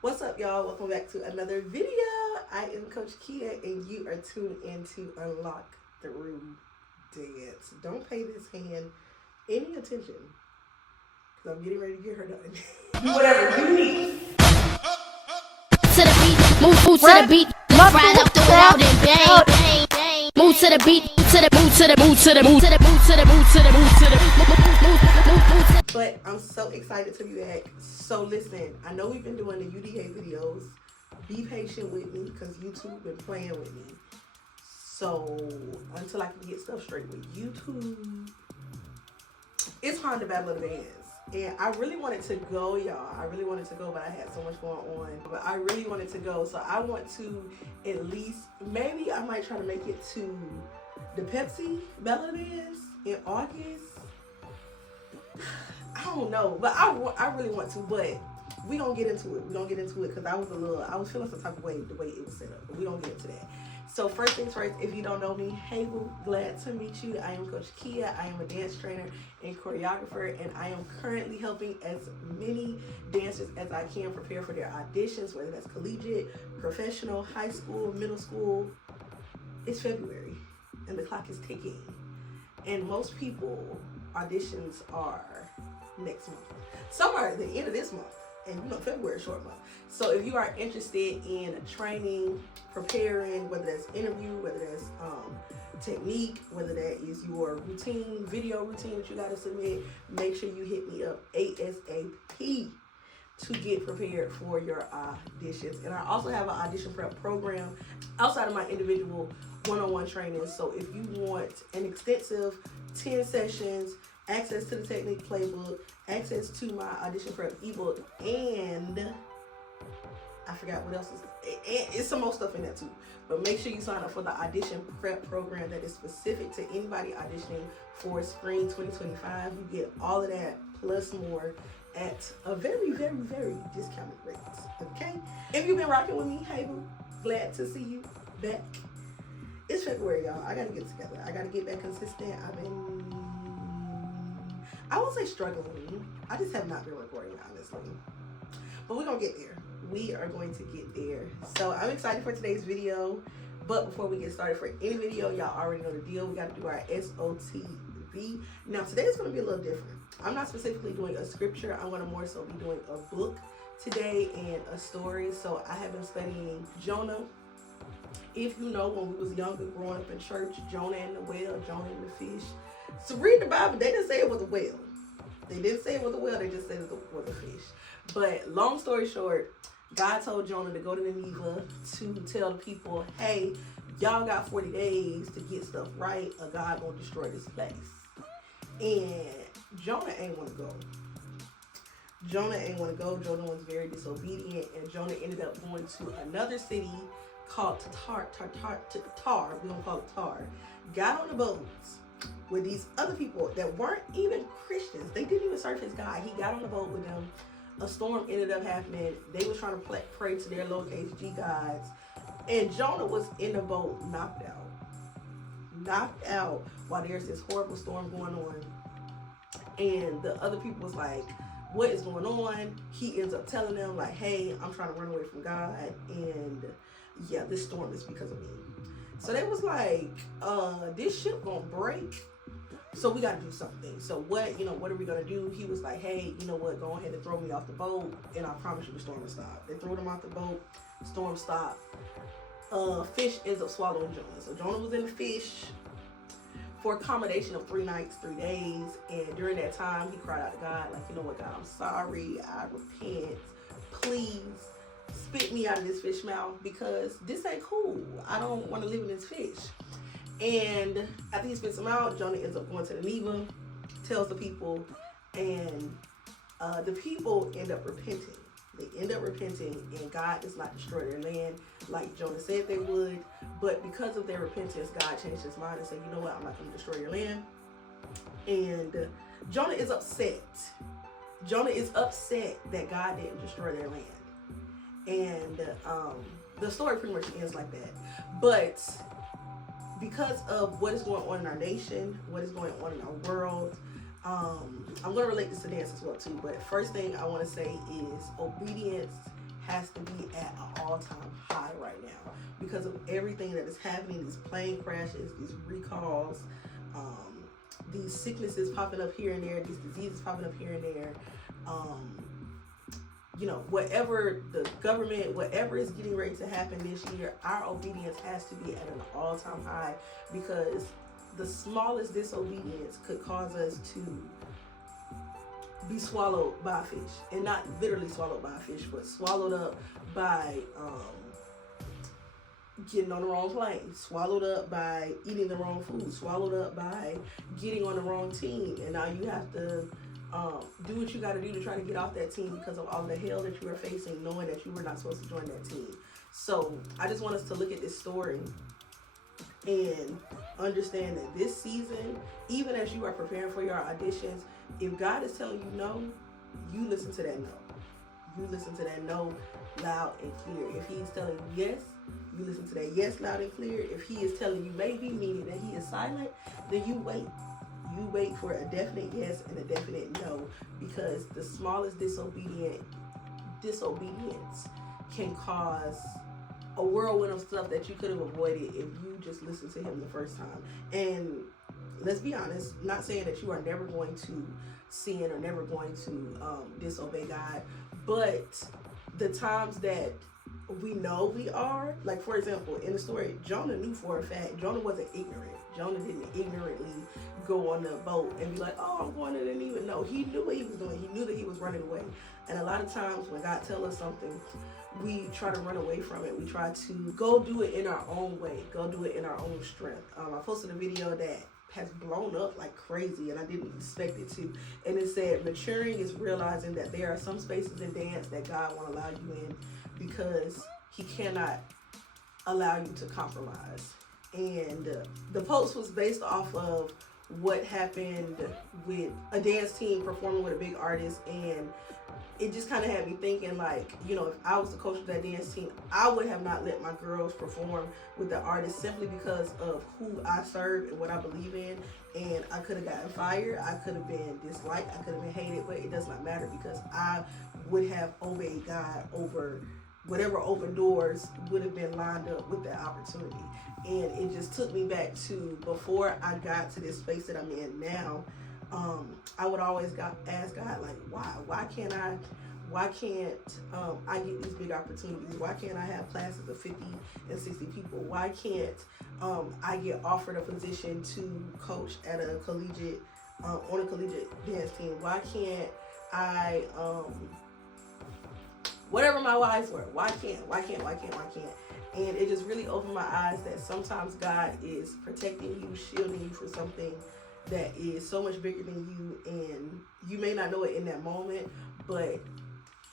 What's up, y'all? Welcome back to another video. I am Coach Kia, and you are tuned in to Unlock the Room Dance. Don't pay this hand any attention, because I'm getting ready to get her done. Do whatever you need. To the beat, move to the beat, ride up, throw it out and bang. Move to the beat, to the move to the move to the move to the move to the move to the move to the. But I'm so excited to be back. So listen, I know we've been doing the UDA videos. Be patient with me because YouTube been playing with me. So until I can get stuff straight with YouTube, it's hard to battle the bands. And I really wanted to go, y'all. I really wanted to go, but I had so much going on. But I really wanted to go. So I want to at least, maybe I might try to make it to the Pepsi Battle of the Bands in August. I don't know, but I really want to, but we gonna get into it. We gonna get into it because I was feeling some type of way the way it was set up, but we don't get into that. So first things first, if you don't know me, hey boo, glad to meet you. I am Coach Kia. I am a dance trainer and choreographer, and I am currently helping as many dancers as I can prepare for their auditions, whether that's collegiate, professional, high school, middle school. It's February, and the clock is ticking, and most people auditions are next month. Some are at the end of this month, and you know February is short month. So if you are interested in training, preparing, whether that's interview, whether that's technique, whether that is your routine, video routine that you got to submit, make sure you hit me up ASAP to get prepared for your auditions. And I also have an audition prep program outside of my individual one-on-one training. So if you want an extensive 10 sessions, access to the technique playbook, access to my audition prep ebook, and I forgot what else is, and it's some more stuff in there too. But make sure you sign up for the audition prep program that is specific to anybody auditioning for spring 2025. You get all of that plus more at a very, very, very discounted rate. Okay? If you've been rocking with me, hey boo, glad to see you back. It's February, y'all. I gotta get together. I gotta get back consistent. I won't say struggling. I just have not been recording, honestly. But we're gonna get there. We are going to get there. So I'm excited for today's video. But before we get started for any video, y'all already know the deal. We gotta do our SOTB. Now today is gonna be a little different. I'm not specifically doing a scripture. I'm gonna more so be doing a book today and a story. So I have been studying Jonah. If you know, when we was younger, growing up in church, Jonah and the whale, Jonah and the fish. So read the Bible. They didn't say it was a whale. They didn't say it was a whale. They just said it was a fish. But long story short, God told Jonah to go to Nineveh to tell the people, hey, y'all got 40 days to get stuff right, or God gonna destroy this place. And Jonah ain't want to go. Jonah Jonah was very disobedient, and Jonah ended up going to another city called Tar. We don't call it Tar. Got on the boats with these other people that weren't even Christians. They didn't even serve his God. He got on the boat with them. A storm ended up happening. They were trying to pray to their lowercase g gods, and Jonah was in the boat, knocked out while there's this horrible storm going on. And the other people was like, what is going on? He ends up telling them like, hey, I'm trying to run away from God, and yeah, this storm is because of me. So they was like, this ship gonna break, so we gotta do something. So what are we gonna do? He was like, hey, you know what, go ahead and throw me off the boat, and I promise you the storm will stop. They threw him off the boat, storm stopped. Fish ends up swallowing Jonah. So Jonah was in the fish for a combination of 3 nights, 3 days, and during that time, he cried out to God, like, you know what, God, I'm sorry, I repent, please spit me out of this fish mouth because this ain't cool. I don't want to live in this fish. And after he spits them out, Jonah ends up going to Nineveh, tells the people, and the people end up repenting. They end up repenting, and God does not destroy their land like Jonah said they would. But because of their repentance, God changed his mind and said, you know what, I'm not going to destroy your land. And Jonah is upset. Jonah is upset that God didn't destroy their land. And the story pretty much ends like that. But because of what is going on in our nation, what is going on in our world, I'm going to relate this to dance as well too. But first thing I want to say is obedience has to be at an all-time high right now because of everything that is happening, these plane crashes, these recalls, these sicknesses popping up here and there, these diseases popping up here and there. You know, whatever the government, whatever is getting ready to happen this year, our obedience has to be at an all-time high because the smallest disobedience could cause us to be swallowed by a fish. And not literally swallowed by a fish, but swallowed up by getting on the wrong plane, swallowed up by eating the wrong food, swallowed up by getting on the wrong team. And now you have to do what you got to do to try to get off that team because of all the hell that you are facing, knowing that you were not supposed to join that team. So I just want us to look at this story and understand that this season, even as you are preparing for your auditions, if God is telling you no, you listen to that no. You listen to that no loud and clear. If He's telling you yes, you listen to that yes loud and clear. If He is telling you maybe, meaning that He is silent, then you wait. You wait for a definite yes and a definite no, because the smallest disobedience can cause a whirlwind of stuff that you could have avoided if you just listened to Him the first time. And let's be honest, not saying that you are never going to sin or never going to disobey God, but the times that we know we are, like for example, in the story, Jonah knew for a fact, Jonah wasn't ignorant. Jonah didn't ignorantly go on the boat and be like, oh, I'm going to the Nineveh. No, he knew what he was doing. He knew that he was running away. And a lot of times when God tells us something, we try to run away from it. We try to go do it in our own way, go do it in our own strength. I posted a video that has blown up like crazy and I didn't expect it to. And it said, maturing is realizing that there are some spaces in dance that God won't allow you in because He cannot allow you to compromise. And the post was based off of what happened with a dance team performing with a big artist, and it just kind of had me thinking, like, you know, if I was the coach of that dance team, I would have not let my girls perform with the artist simply because of who I serve and what I believe in. And I could have gotten fired, I could have been disliked, I could have been hated, but it does not matter because I would have obeyed God over whatever open doors would have been lined up with that opportunity. And it just took me back to before I got to this space that I'm in now. I would always ask God, like, why can't I get these big opportunities? Why can't I have classes of 50 and 60 people? Why can't I get offered a position to coach at a collegiate, on a collegiate dance team? Why can't I, whatever my whys were, why can't? And it just really opened my eyes that sometimes God is protecting you, shielding you for something that is so much bigger than you, and you may not know it in that moment, but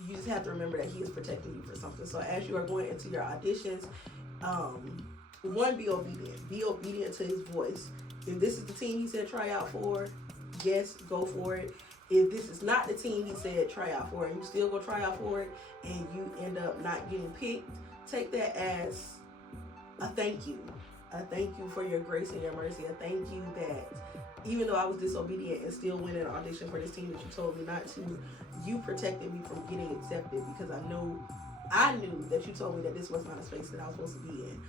you just have to remember that He is protecting you for something. So as you are going into your auditions, one, be obedient. Be obedient to His voice. If this is the team He said try out for, yes, go for it. If this is not the team He said try out for, and you still go try out for it, and you end up not getting picked, take that as a thank you. A thank you for your grace and your mercy. A thank you that even though I was disobedient and still went in an audition for this team that you told me not to, you protected me from getting accepted because I knew that you told me that this was not a space that I was supposed to be in.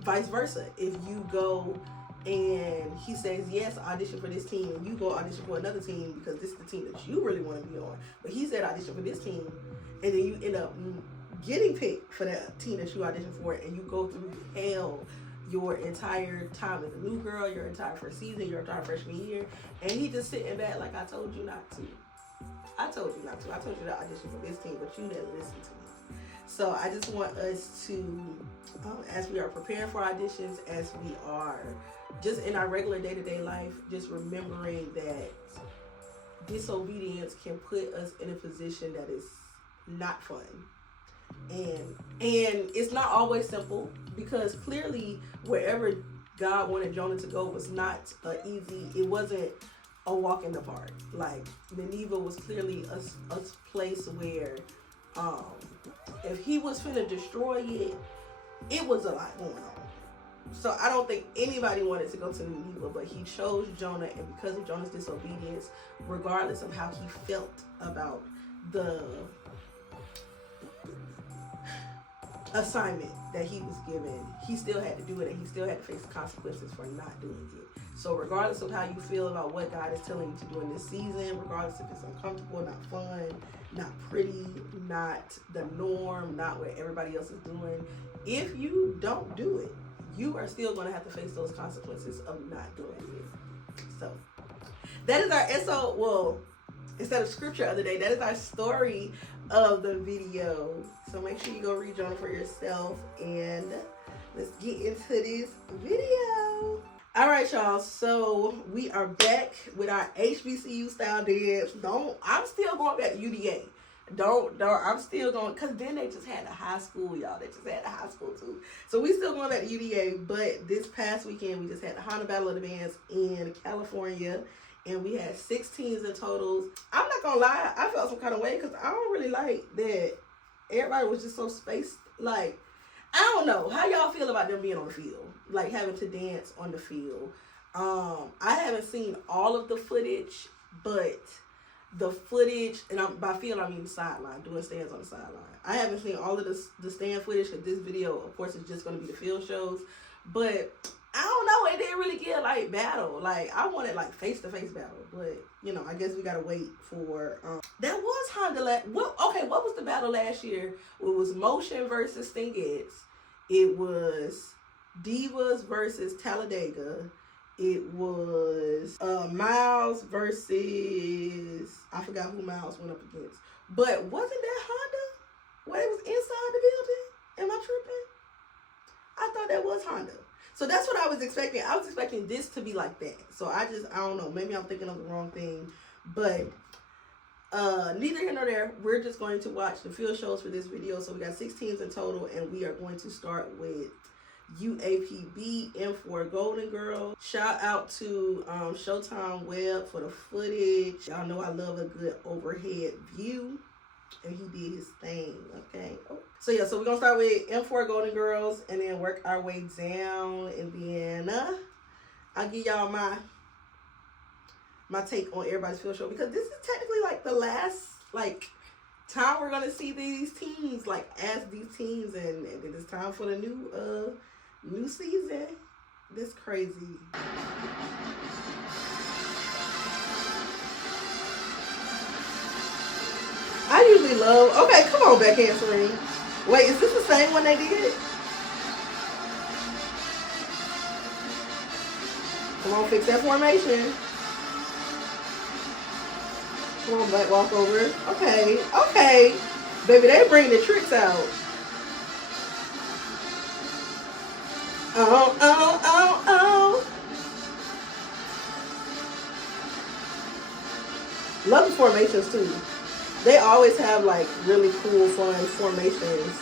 Vice versa. If you go and He says, yes, audition for this team, and you go audition for another team because this is the team that you really want to be on, but He said audition for this team, and then you end up getting picked for that team that you auditioned for, and you go through hell your entire time as a new girl, your entire first season, your entire freshman year, and He just sitting back like, I told you not to. I told you not to. I told you to audition for this team, but you didn't listen to me. So I just want us to, as we are preparing for auditions, as we are just in our regular day-to-day life, just remembering that disobedience can put us in a position that is not fun. And it's not always simple, because clearly wherever God wanted Jonah to go was not easy. It wasn't a walk in the park. Like, Nineveh was clearly a place where if he was finna destroy it, it was a lot going on. So I don't think anybody wanted to go to Nineveh, but He chose Jonah, and because of Jonah's disobedience, regardless of how he felt about the assignment that he was given, he still had to do it, and he still had to face the consequences for not doing it. So regardless of how you feel about what God is telling you to do in this season, regardless if it's uncomfortable, not fun, not pretty, not the norm, not what everybody else is doing, if you don't do it, you are still going to have to face those consequences of not doing it. So that is our instead of scripture of the day, that is our story of the video. So make sure you go read Jonah for yourself, and let's get into this video. All right, y'all. So we are back with our HBCU style dance. I'm still going back to UDA. I'm still going, because then they just had the high school, y'all. They just had the high school too. So we still going back to UDA, but this past weekend we just had the Honda Battle of the Bands in California, and we had 6 teams in totals. I'm not gonna lie, I felt some kind of way because I don't really like that everybody was just so spaced. Like, I don't know how y'all feel about them being on the field, like having to dance on the field. I haven't seen all of the footage, but the footage, and by field I mean the sideline, doing stands on the sideline. I haven't seen all of the stand footage, because this video, of course, is just going to be the field shows. But I don't know, it didn't really get like battle. Like, I wanted like face-to-face battle, but you know, I guess we gotta wait for that was Honda what was the battle last year? It was Motion versus Stingettes. It was Divas versus Talladega. It was Miles versus, I forgot who Miles went up against. But wasn't that Honda? Where it was inside the building? Am I tripping? I thought that was Honda. So that's what I was expecting. I was expecting this to be like that. So I don't know. Maybe I'm thinking of the wrong thing. But neither here nor there. We're just going to watch the field shows for this video. So we got 6 teams in total, and we are going to start with UAPB M4 Golden Girls. Shout out to Showtime Web for the footage. Y'all know I love a good overhead view, and he did his thing. Okay. Oh. So yeah, so we're gonna start with M4 Golden Girls and then work our way down, and then I'll give y'all my take on everybody's field show, because this is technically like the last time we're gonna see these teams as these teams, and then it's time for the new season. This crazy. I usually love, okay, come on, backhand swing. Wait, is this the same one they did? Come on, fix that formation. Come on, back walk over. Okay. Baby, they bring the tricks out. Oh. Love the formations too. They always have really cool, fun formations.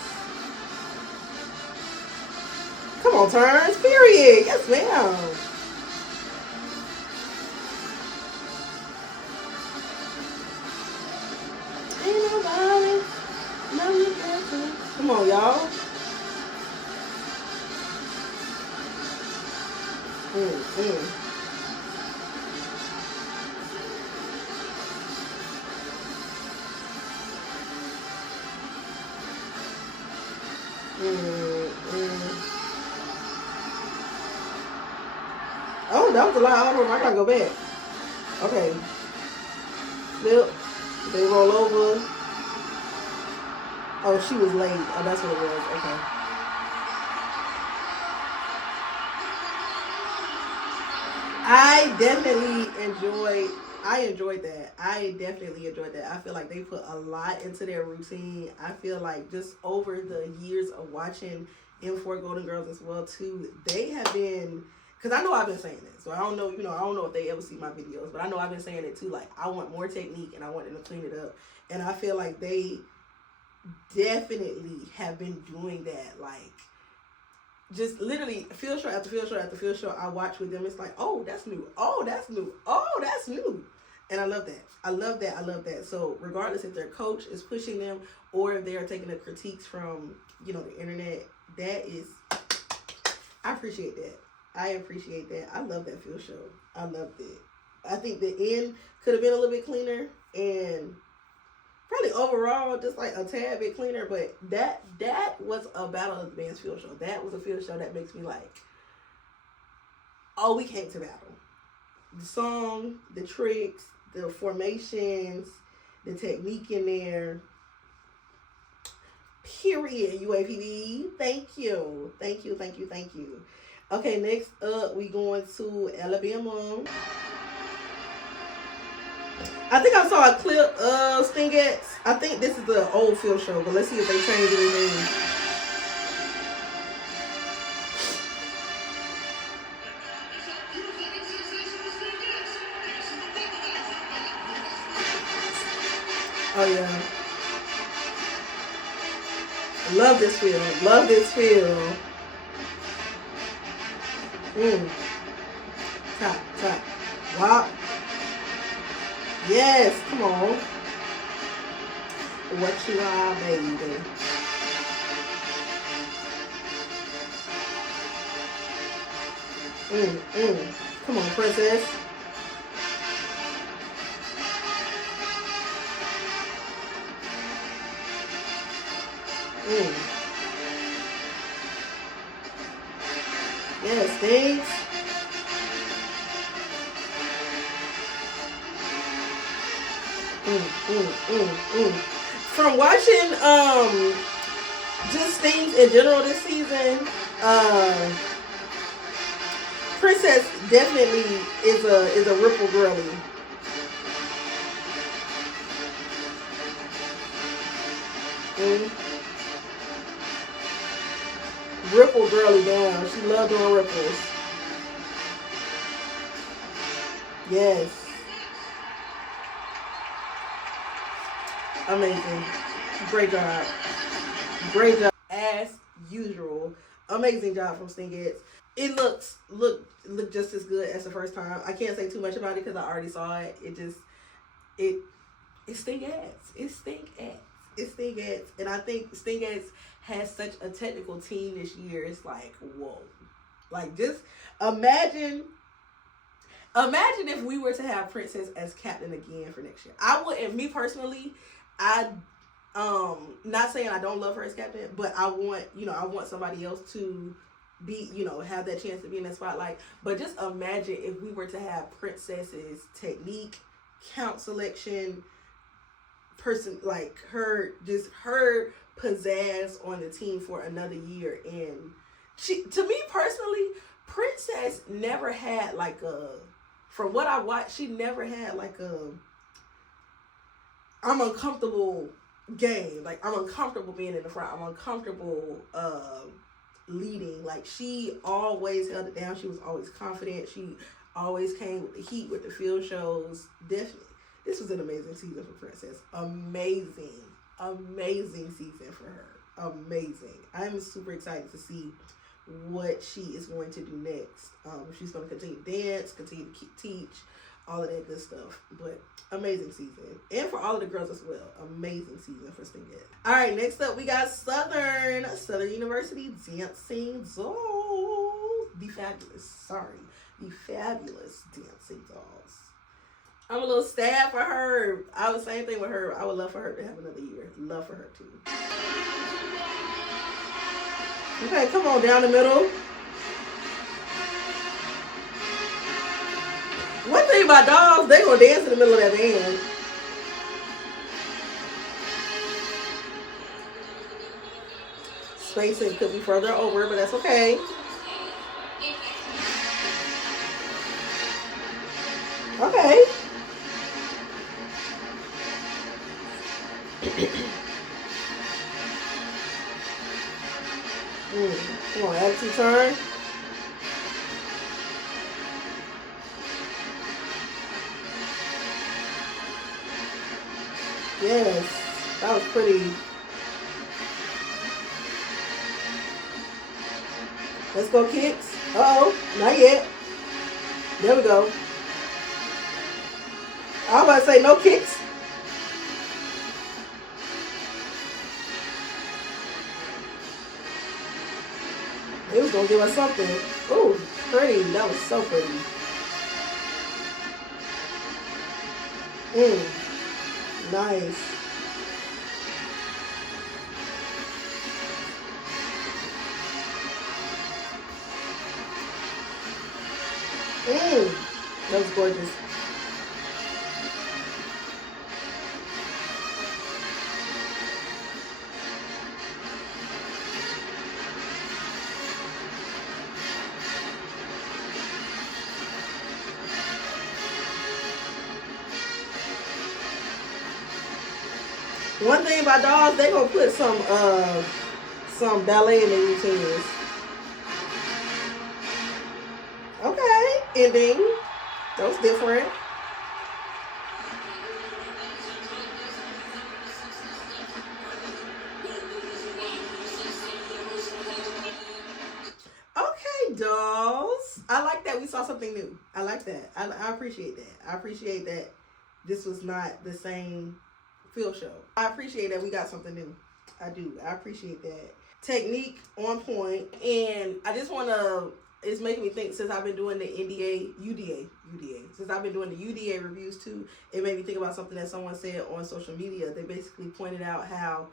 Come on, turns, period. Yes, ma'am. Ain't nobody, nothing better. Come on, y'all. Oh, that was a lot harder. I gotta go back. Okay. Flip. They roll over. Oh, she was late. Oh, that's what it was. Okay. I enjoyed that. I definitely enjoyed that. I feel like they put a lot into their routine. I feel like just over the years of watching M4 Golden Girls as well too, they have been, because I know I've been saying it, so I don't know if they ever see my videos, but I know I've been saying it too, I want more technique and I want them to clean it up, and I feel like they definitely have been doing that, just literally field show after field show after field show I watch with them. It's oh, that's new. Oh, that's new. Oh, that's new. And I love that. I love that. So regardless if their coach is pushing them or if they are taking the critiques from, the internet, I appreciate that. I love that field show. I loved it. I think the end could have been a little bit cleaner, and probably overall just like a tad bit cleaner, but that was a Battle of the Bands field show. That was a field show that makes me like, oh, we came to battle. The song, the tricks, the formations, the technique in there. Period, UAPB. Thank you. Thank you, thank you, thank you. Okay, next up, we going to Alabama. I think I saw a clip of Stingettes. I think this is the old field show, but let's see if they change anything. Oh yeah. Love this field. Love this field. Top. Wow. Yes, come on. What you are, baby. Come on, princess. Yes, thanks. From watching just things in general this season, Princess definitely is a ripple girly. Ripple girly down. She loved doing ripples. Yes. Amazing. Great job. Great job. As usual. Amazing job from Stingettes. It looked just as good as the first time. I can't say too much about it because I already saw it. It's Stingettes. It's Stingettes. It's Stingettes. And I think Stingettes has such a technical team this year. It's like, whoa. Like, just imagine if we were to have Princess as captain again for next year. I would, and me personally, not saying I don't love her as captain, but I want somebody else to be, have that chance to be in that spotlight. But just imagine if we were to have Princess's technique, count selection, person, like her pizzazz on the team for another year. And to me personally, Princess never had like from what I watched, she never had like I'm uncomfortable game. Like, I'm uncomfortable being in the front. I'm uncomfortable leading. Like, she always held it down. She was always confident. She always came with the heat with the field shows. Definitely. This was an amazing season for Princess. Amazing season for her. Amazing. I'm super excited to see what she is going to do next. She's going to continue to dance, continue to teach, all of that good stuff. But amazing season. And for all of the girls as well. Amazing season for Stingettes. Alright, next up we got Southern University Dancing Dolls. The fabulous Dancing Dolls. I'm a little sad for her. I was same thing with her. I would love for her to have another year. Love for her too. Okay, come on, down the middle. One thing about dolls, they gonna dance in the middle of that band. Spacing could be further over, but that's okay. Okay. Come on, attitude turn. Yes, that was pretty. Let's go, kicks. Uh-oh, not yet. There we go. I was about to say no kicks. It was gonna give us something. Ooh, pretty. That was so pretty. Nice. That was gorgeous. One thing about dolls, they gonna put some ballet in their routines. Okay, ending. That was different. Okay, dolls. I like that we saw something new. I like that. I appreciate that. I appreciate that this was not the same field show. I appreciate that we got something new. I do. I appreciate that. Technique on point. And I just want to, it's making me think, since I've been doing the UDA, since I've been doing the UDA reviews too, it made me think about something that someone said on social media. They basically pointed out how,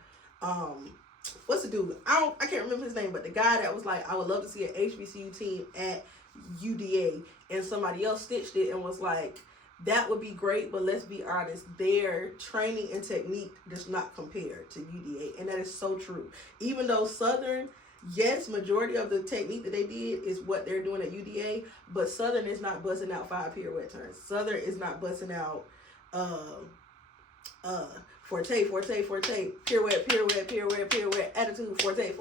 what's the dude? I can't remember his name, but the guy that was like, I would love to see an HBCU team at UDA. And somebody else stitched it and was like, that would be great, but let's be honest, their training and technique does not compare to UDA. And that is so true. Even though Southern, yes, majority of the technique that they did is what they're doing at UDA, but Southern is not busting out 5 pirouette turns. Southern is not busting out forte, pirouette, attitude, forte.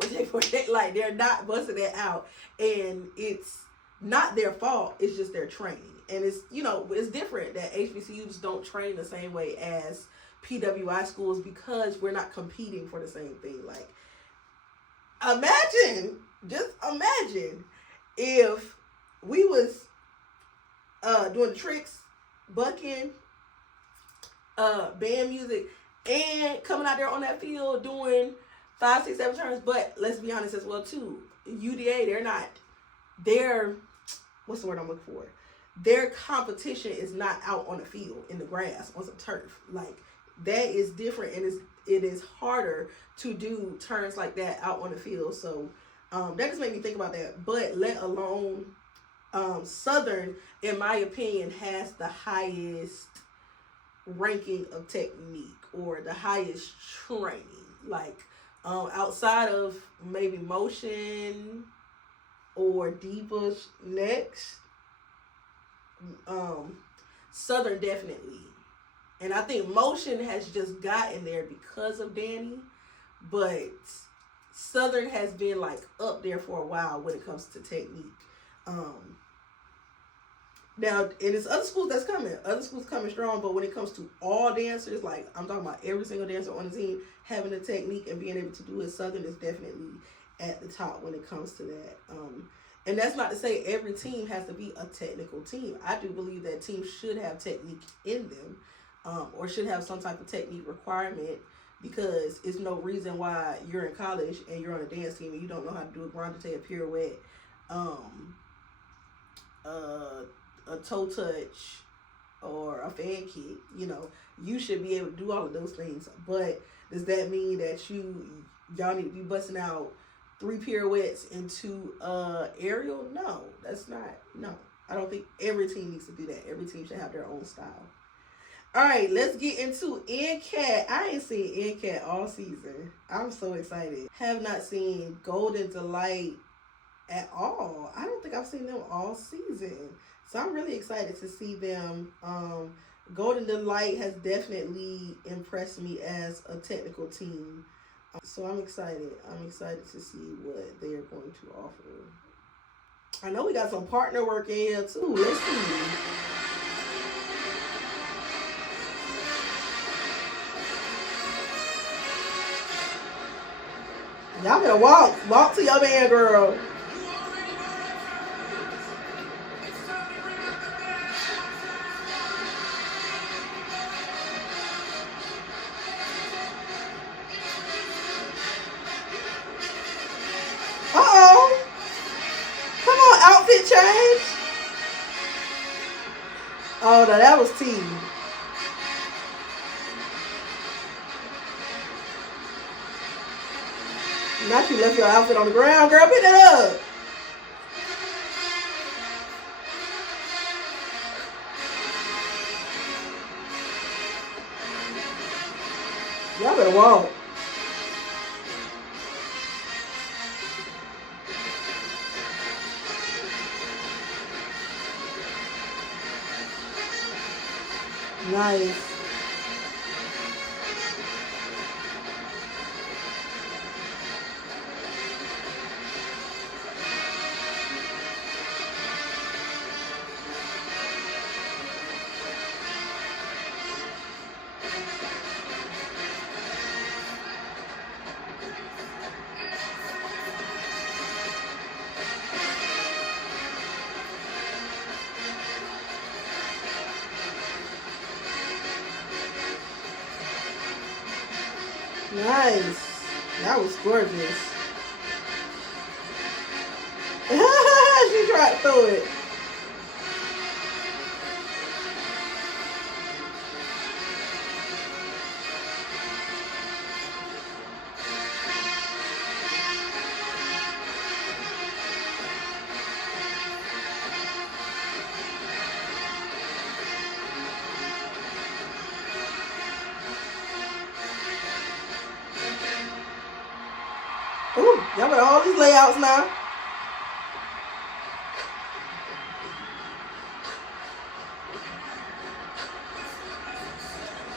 Like, they're not busting that out. And it's not their fault, it's just their training. And it's, you know, it's different that HBCUs don't train the same way as PWI schools because we're not competing for the same thing. Like, just imagine if we was doing the tricks, bucking, band music, and coming out there on that field doing 5, 6, 7 turns. But let's be honest as well too, UDA, what's the word I'm looking for? Their competition is not out on the field, in the grass, on some turf. Like, that is different, and it is harder to do turns like that out on the field. So that just made me think about that. But let alone Southern, in my opinion, has the highest ranking of technique or the highest training. Like, outside of maybe Motion or Divas next, Southern definitely. And I think Motion has just gotten there because of Danny, but Southern has been like up there for a while when it comes to technique. Now, and it's other schools that's coming. Other schools coming strong, but when it comes to all dancers, like I'm talking about every single dancer on the team having the technique and being able to do it, Southern is definitely at the top when it comes to that. And that's not to say every team has to be a technical team. I do believe that teams should have technique in them, or should have some type of technique requirement, because it's no reason why you're in college and you're on a dance team and you don't know how to do a grande, a pirouette, a toe touch, or a fan kick. You know, you should be able to do all of those things. But does that mean that y'all need to be busting out 3 pirouettes and 2 aerial? No, that's not. No, I don't think every team needs to do that. Every team should have their own style. All right, let's get into NCAT. I ain't seen NCAT all season. I'm so excited. Have not seen Golden Delight at all. I don't think I've seen them all season. So I'm really excited to see them. Golden Delight has definitely impressed me as a technical team. So I'm excited. I'm excited to see what they are going to offer. I know we got some partner work in here too. Let's see. Y'all better walk to your man, girl. Uh-oh. Come on, outfit change. Oh, no, that was T. Not you left your outfit on the ground, girl. Pick it up. better walk. Nice. Nice. That was gorgeous. She tried to throw it. Ooh, y'all got all these layouts now.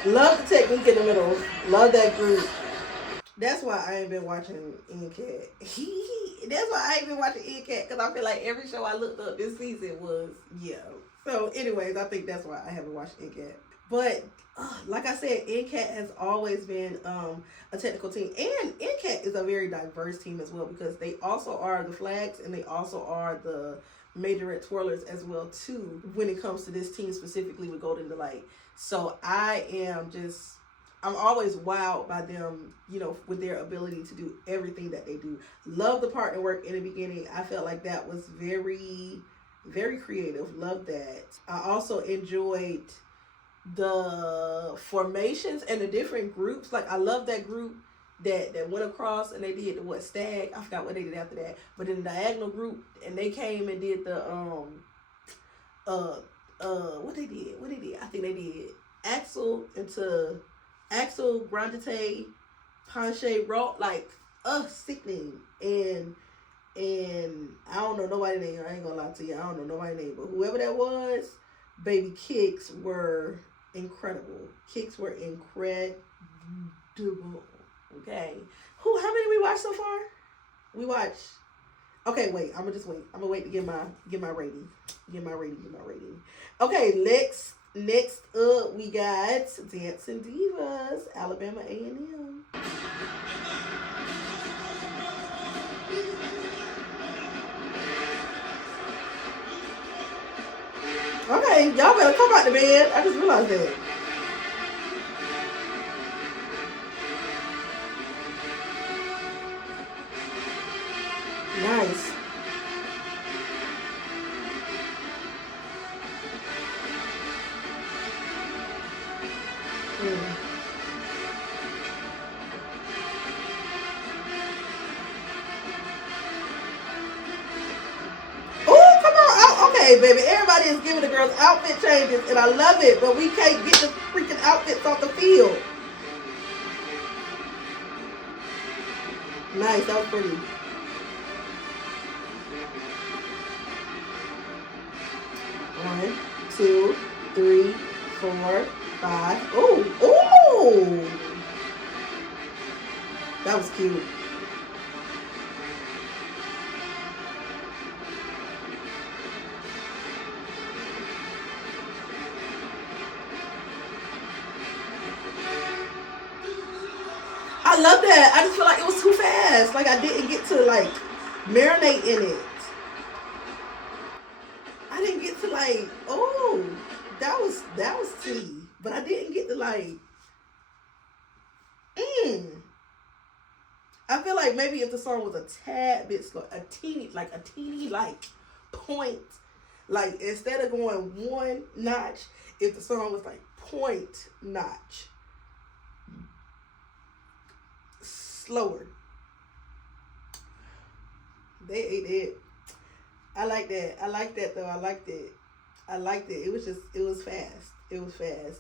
Love the technique in the middle. Love that group. That's why I ain't been watching NCAT. That's why I ain't been watching NCAT, because I feel like every show I looked up this season was, yeah. So anyways, I think that's why I haven't watched NCAT. But like I said, NCAT has always been a technical team. And NCAT is a very diverse team as well, because they also are the flags and they also are the Majorette twirlers as well too, when it comes to this team specifically with Golden Delight. So I'm always wowed by them, you know, with their ability to do everything that they do. Love the partner work in the beginning. I felt like that was very, very creative. Love that. I also enjoyed the formations and the different groups. Like, I love that group that went across and they did the stag. I forgot what they did after that. But in the diagonal group, and they came and did the what they did. I think they did Axel into Axel Grandite Panche Rock, like sickening. And I don't know nobody's name. I ain't gonna lie to you. I don't know nobody's name, but whoever that was, baby, kicks were incredible. Kicks were incredible. Okay. How many we watched so far? We watched. Okay, wait. I'm gonna wait to get my rating. Get my rating. Okay, next up we got Dancin Divas, Alabama A&M. Okay, y'all better come out the bed. I just realized that. Nice. Oh, come on. Okay, baby. Everybody is giving the girls outfit changes, and I love it, but we can't get the freaking outfits off the field. Nice. That was pretty. One, two, three, 4, 5. Oh, that was cute. I love that. I just feel like it was too fast. Like, I didn't get to like marinate in it. I didn't get to like, oh, that was tea. But I didn't get to like, I feel like maybe if the song was a tad bit slow, a teeny point, like instead of going one notch, if the song was like point notch slower. They ate it. I like that. I like that though. I liked it. It was fast.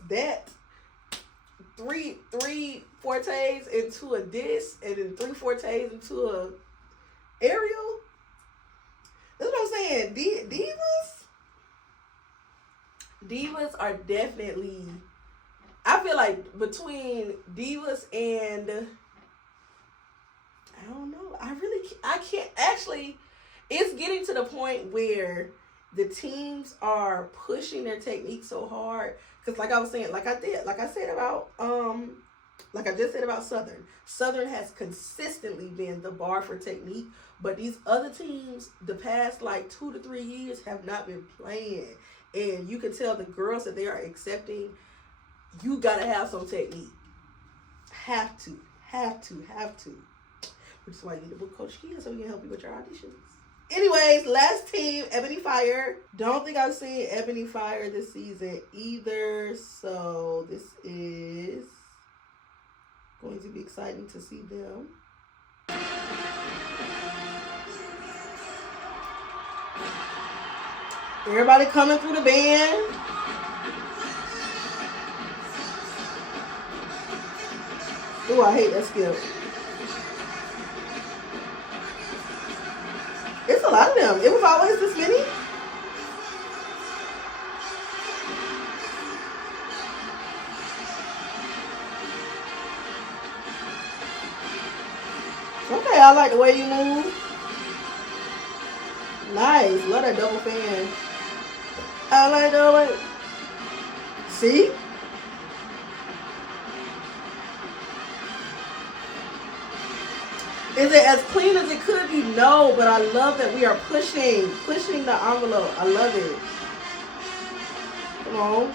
That three fortes into a diss, and then 3 fortes into a aerial. That's what I'm saying. Divas are definitely. I feel like between Divas and I don't know. I can't actually. It's getting to the point where the teams are pushing their technique so hard. Because like I was saying, like I said about Southern. Southern has consistently been the bar for technique. But these other teams, the past like 2 to 3 years, have not been playing. And you can tell the girls that they are accepting, you gotta have some technique. Have to. Which is why you need to book Coach Kia so he can help you with your auditions. Anyways, last team, Ebony Fire. Don't think I've seen Ebony Fire this season either. So this is going to be exciting to see them. Everybody coming through the band. Ooh, I hate that skip. It's a lot of them. It was always this many. Okay, I like the way you move. Nice. Love that double fan. I like the way. See? Is it as clean as it could be? No, but I love that we are pushing the envelope. I love it. Come on.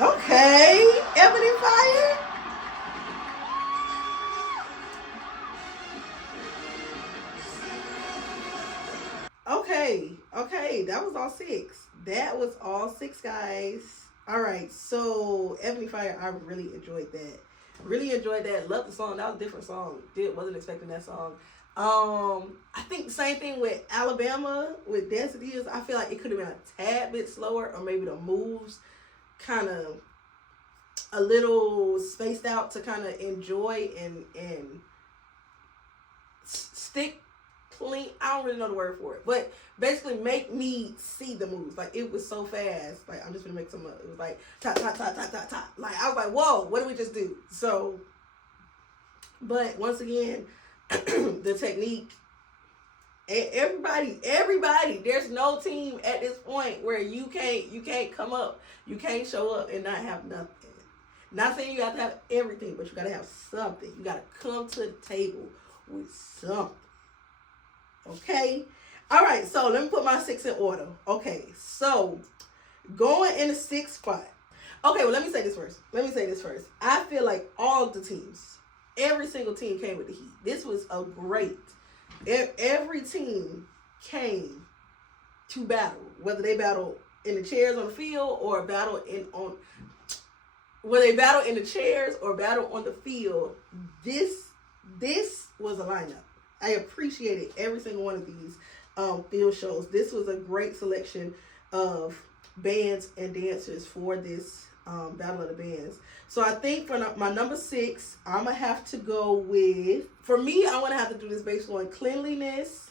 Okay, Ebony Fire. Okay, that was all 6. That was all 6, guys. All right, so Ebony Fire, I really enjoyed that. Love the song. That was a different song. Wasn't expecting that song. I think the same thing with Alabama with Dancin. I feel like it could have been a tad bit slower, or maybe the moves kind of a little spaced out to kind of enjoy and stick clean. I don't really know the word for it, but basically make me see the moves. Like, it was so fast. Like, I'm just gonna make some up. It was like top. Like, I was like, whoa, what did we just do? So, but once again, the technique. Everybody, there's no team at this point where you can't come up, you can't show up and not have nothing. Not saying you have to have everything, but you gotta have something. You gotta come to the table with something. Okay? All right, so let me put my 6 in order. Okay, so going in the 6th spot. Okay, well, let me say this first. I feel like all the teams, every single team came with the heat. This was a great. Every team came to battle, whether they battle in the chairs on the field or battle whether they battle in the chairs or battle on the field. This was a lineup. I appreciated every single one of these field shows. This was a great selection of bands and dancers for this Battle of the Bands. So I think for my number 6, I'm going to have to go with, for me, I'm going to have to do this based on cleanliness,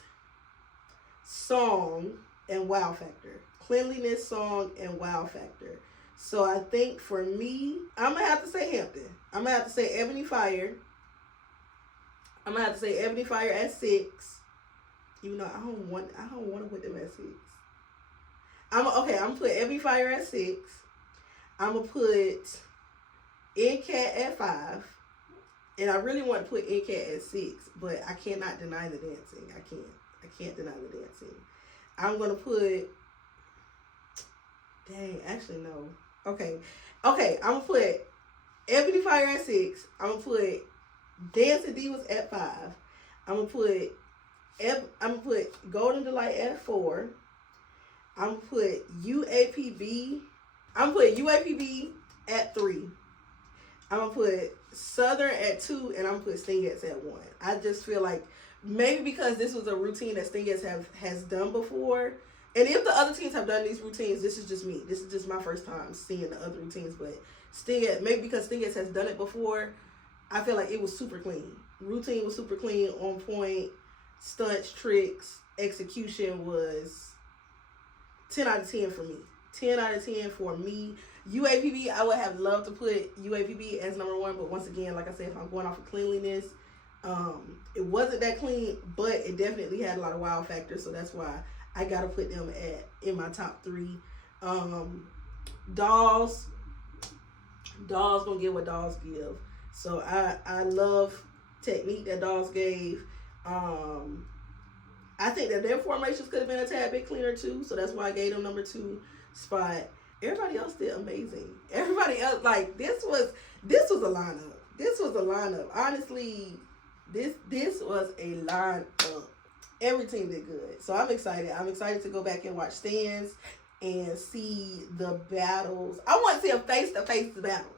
song, and wow factor. Cleanliness, song, and wow factor. So I think for me, I'm going to have to say Hampton. I'm going to have to say Ebony Fire. I'm going to have to say Ebony Fire at 6. Even though I don't want to put them at 6. I'm going to put Ebony Fire at 6. I'm going to put NCAT at 5. And I really want to put NCAT at 6, but I cannot deny the dancing. I can't deny the dancing. I'm going to put, actually no. Okay, I'm going to put Ebony Fire at 6. I'm going to put Dancin Divas at 5. I'm going to put Golden Delight at 4. I'm going to put UAPB. I'm going to put UAPB at 3. I'm going to put Southern at 2, and I'm going to put Stingettes at 1. I just feel like maybe because this was a routine that Stingettes has done before. And if the other teams have done these routines, this is just me. This is just my first time seeing the other routines. But Stingettes, maybe because Stingettes has done it before, I feel like it was super clean. Routine was super clean, on point. Stunts, tricks, execution was 10 out of 10 for me. 10 out of 10 for me. UAPB, I would have loved to put UAPB as number 1, but once again, like I said, if I'm going off of cleanliness, it wasn't that clean, but it definitely had a lot of wow factors, so that's why I gotta put them in my top 3. Dolls gonna give what dolls give. So I love technique that dolls gave. I think that their formations could have been a tad bit cleaner too, so that's why I gave them number 2 spot. Everybody else did amazing. Everybody else, like, this was a lineup. This was a lineup. Honestly, this was a lineup. Every team did good. So I'm excited. I'm excited to go back and watch stands and see the battles. I want to see a face-to-face battle.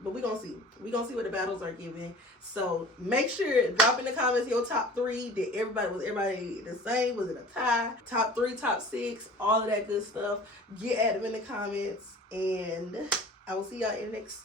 But we're going to see. We're going to see what the battles are giving. So make sure, drop in the comments your top 3. Was everybody the same? Was it a tie? Top 3, top 6, all of that good stuff. Get at them in the comments. And I will see y'all in the next